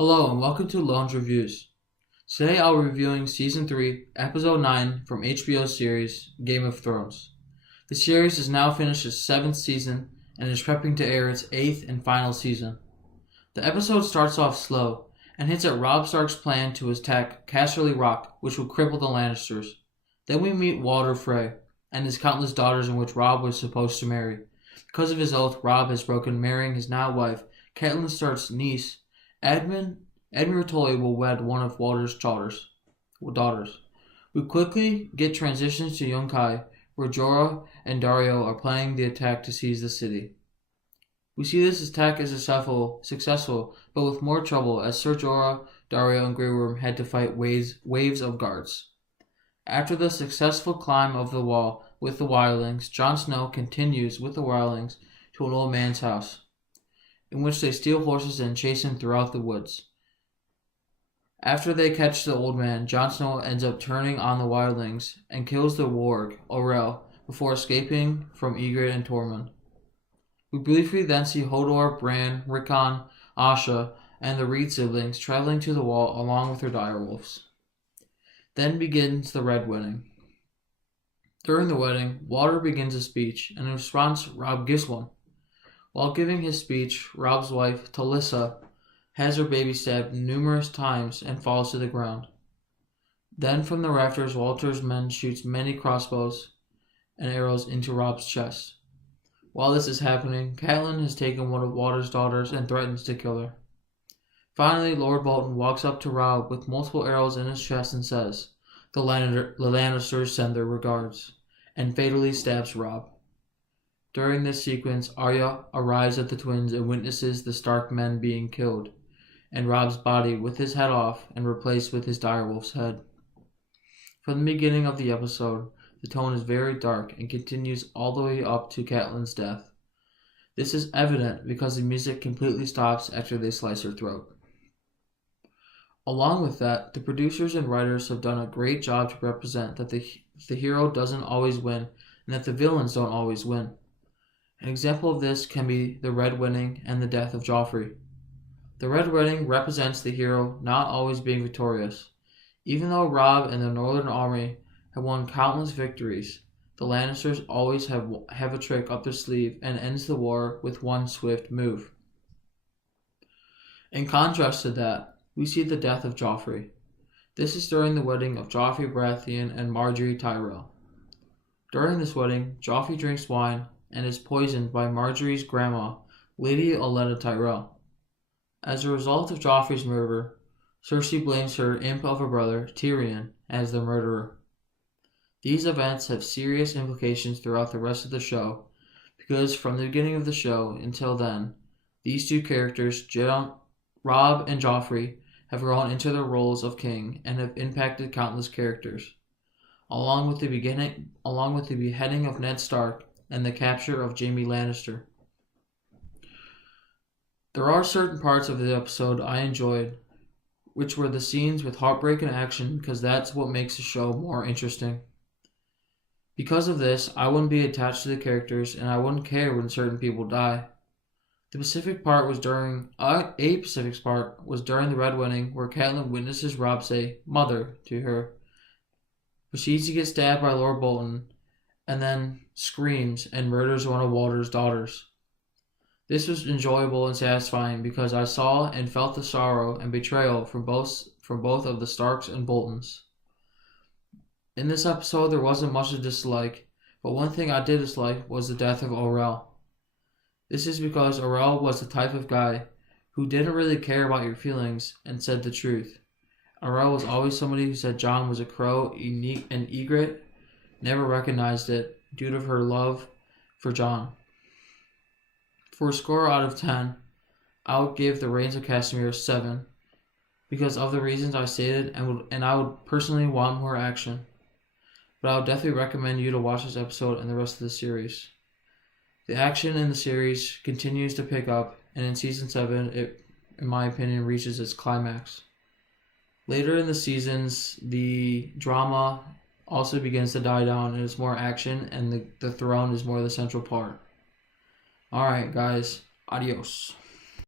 Hello and welcome to Longe Reviews. Today I'll be reviewing Season 3, Episode 9 from HBO's series Game of Thrones. The series has now finished its 7th season and is prepping to air its 8th and final season. The episode starts off slow and hints at Robb Stark's plan to attack Casterly Rock, which will cripple the Lannisters. Then we meet Walder Frey and his countless daughters in which Robb was supposed to marry. Because of his oath, Robb has broken marrying his now wife, Catelyn Stark's niece. Edmund Tully will wed one of Walder's daughters. We quickly get transitions to Yunkai, where Jorah and Daario are planning the attack to seize the city. We see this attack as successful, but with more trouble as Ser Jorah, Daario, and Grey Worm had to fight waves of guards. After the successful climb of the wall with the wildlings, Jon Snow continues with the wildlings to an old man's house, in which they steal horses and chase him throughout the woods. After they catch the old man, Jon Snow ends up turning on the wildlings and kills the warg, Orell, before escaping from Ygritte and Tormund. We briefly then see Hodor, Bran, Rickon, Asha, and the Reed siblings traveling to the wall along with their direwolves. Then begins the Red Wedding. During the wedding, Walder begins a speech, and in response, Robb gives one. While giving his speech, Robb's wife, Talissa, has her baby stabbed numerous times and falls to the ground. Then from the rafters, Walter's men shoots many crossbows and arrows into Robb's chest. While this is happening, Catelyn has taken one of Walter's daughters and threatens to kill her. Finally, Lord Bolton walks up to Robb with multiple arrows in his chest and says, "The Lannisters send their regards," and fatally stabs Robb. During this sequence, Arya arrives at the twins and witnesses the Stark men being killed, and Robb's body with his head off and replaced with his direwolf's head. From the beginning of the episode, the tone is very dark and continues all the way up to Catelyn's death. This is evident because the music completely stops after they slice her throat. Along with that, the producers and writers have done a great job to represent that the hero doesn't always win and that the villains don't always win. An example of this can be the Red Wedding and the death of Joffrey. The Red Wedding represents the hero not always being victorious. Even though Robb and the Northern Army have won countless victories, the Lannisters always have a trick up their sleeve and ends the war with one swift move. In contrast to that, we see the death of Joffrey. This is during the wedding of Joffrey Baratheon and Margaery Tyrell. During this wedding, Joffrey drinks wine and is poisoned by Margaery's grandma, Lady Olenna Tyrell. As a result of Joffrey's murder, Cersei blames her imp of a brother, Tyrion, as the murderer. These events have serious implications throughout the rest of the show, because from the beginning of the show until then, these two characters, Robb and Joffrey, have grown into their roles of king and have impacted countless characters, along with the beheading of Ned Stark and the capture of Jaime Lannister. There are certain parts of the episode I enjoyed, which were the scenes with heartbreak and action, because that's what makes the show more interesting. Because of this, I wouldn't be attached to the characters and I wouldn't care when certain people die. A specific part was during the Red Wedding, where Catelyn witnesses Robb say "mother" to her, proceeds to get stabbed by Lord Bolton, and then screams and murders one of Walter's daughters. This was enjoyable and satisfying because I saw and felt the sorrow and betrayal from both of the Starks and Boltons. In this episode, there wasn't much to dislike, but one thing I did dislike was the death of Orell. This is because Orell was the type of guy who didn't really care about your feelings and said the truth. Orell was always somebody who said Jon was a crow, and Ygritte never recognized it due to her love for Jon. For a score out of 10, I would give The Rains of Castamere 7 because of the reasons I stated, and I would personally want more action. But I would definitely recommend you to watch this episode and the rest of the series. The action in the series continues to pick up, and in Season 7, it, in my opinion, reaches its climax. Later in the seasons, the drama also begins to die down, and it's more action, and the throne is more the central part. Alright, guys. Adios.